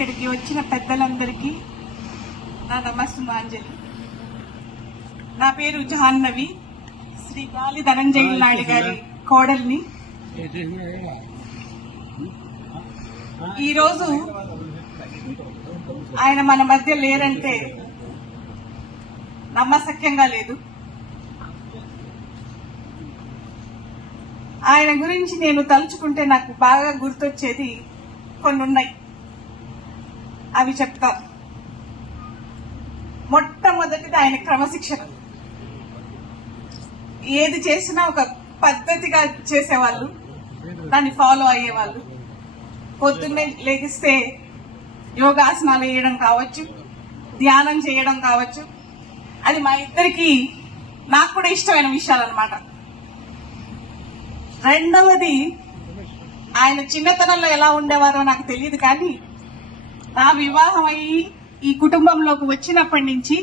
ఇక్కడికి వచ్చిన పెద్దలందరికీ నా నమస్సుమాంజలి. నా పేరు జాహ్నవి, శ్రీ గాలి ధనంజయ నాయుడు గారి కోడల్ని. ఈరోజు ఆయన మన మధ్య లేరంటే నమ్మశక్యంగా లేదు. ఆయన గురించి నేను తలుచుకుంటే నాకు బాగా గుర్తొచ్చేది కొన్ని ఉన్నాయి, అవి చెప్తా. మొట్టమొదటిది ఆయన క్రమశిక్షణ. ఏది చేసినా ఒక పద్ధతిగా చేసేవాళ్ళు, దాన్ని ఫాలో అయ్యేవాళ్ళు. పొద్దున్నే లెగిస్తే యోగాసనాలు వేయడం కావచ్చు, ధ్యానం చేయడం కావచ్చు, అది మా ఇద్దరికి నాకు కూడా ఇష్టమైన విషయాలన్నమాట. రెండవది, ఆయన చిన్నతనంలో ఎలా ఉండేవారో నాకు తెలియదు, కానీ నా వివాహం అయ్యి ఈ కుటుంబంలోకి వచ్చినప్పటి నుంచి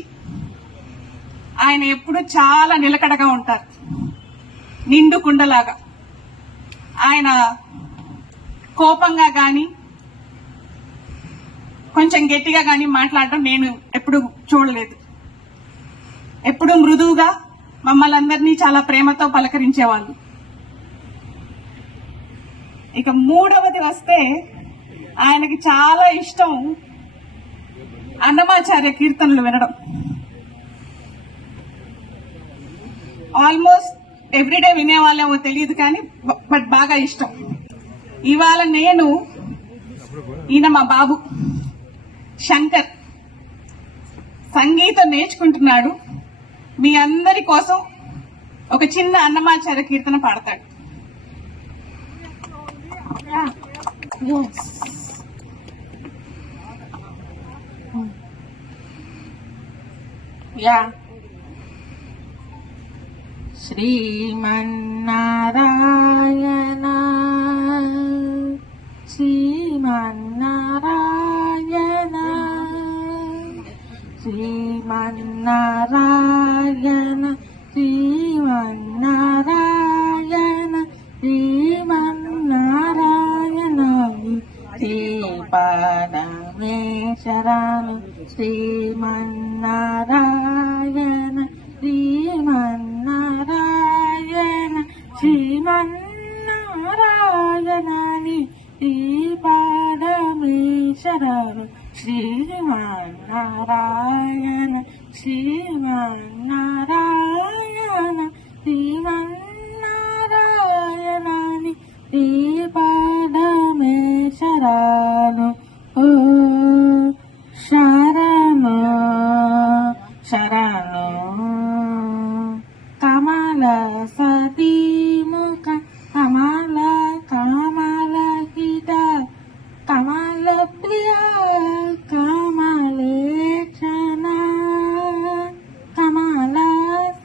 ఆయన ఎప్పుడు చాలా నిలకడగా ఉంటారు, నిండు కుండలాగా. ఆయన కోపంగా గాని కొంచెం గట్టిగా గాని మాట్లాడడం నేను ఎప్పుడు చూడలేదు. ఎప్పుడు మృదువుగా మమ్మల్ని అందరినీ చాలా ప్రేమతో పలకరించేవాళ్ళు. ఇక మూడవది వస్తే, ఆయనకి చాలా ఇష్టం అన్నమాచార్య కీర్తనలు వినడం. ఆల్మోస్ట్ ఎవ్రీడే వినేవాళ్ళేమో తెలియదు, కానీ బట్ బాగా ఇష్టం. ఇవాళ ఈయన మా బాబు శంకర్ సంగీతం నేర్చుకుంటున్నాడు. మీ అందరి కోసం ఒక చిన్న అన్నమాచార్య కీర్తన పాడతాడు. శ్రీమన్నారాయణ శ్రీమన్నారాయణ శ్రీమన్నారాయణ శ్రీమన్నారాయణ శ్రీమన్నారాయణ శ్రీపాదమేశ్వరామి శ్రీమన్నారాయణ శ్రీమన్నారాయణ శ్రీమన్నారాయణాని శ్రీపాదమేశ్వరామి శ్రీమన్నారాయణ శ్రీమన్నారాయణ శ్రీమన్నారాయణాని శ్రీపాదమేశ్వరాను శరణు శరణు కమల సతీముఖ కమల కమల హిత కమల ప్రియ కమలేక్షణ కమల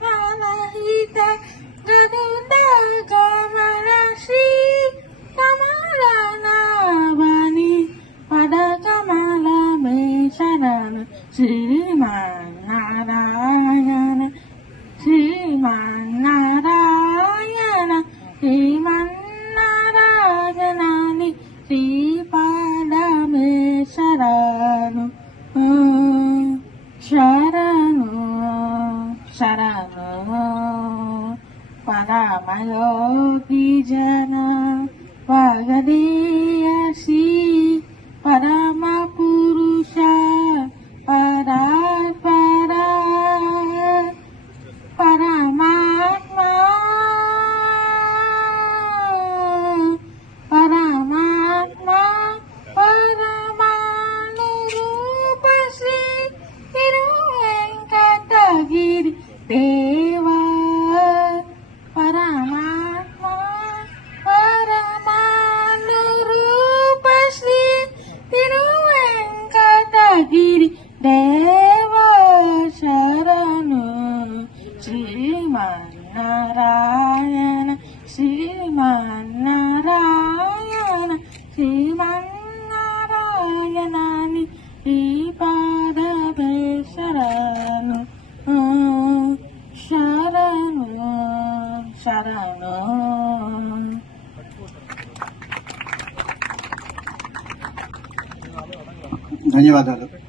సనహిత గరుడ కమల శ్రీ కమల నాభని పద కమల మే శరణ శ్రీమన్నారాయణ శ్రీమన్నారాయణ శ్రీమన్నారాయణాని శ్రీపాదమే శరణు శరణు శరణు పరమయోగి జన పగదీయ శ్రీ పరమ పురుష పరాత్పరా పరమాత్మా పరమాత్మా పరమాణు రూప శ్రీ తిరువెంకటగిరి దేవా పరమాత్మా పరమాణు రూప శ్రీ తిరువెంకటగిరి దేవా శరణు శ్రీమన్నారాయణ శ్రీమన్నారాయణ శ్రీమన్నారాయణాని శ్రీపాదమే శరణు శరణు శరణు. ధన్యవాదాలు.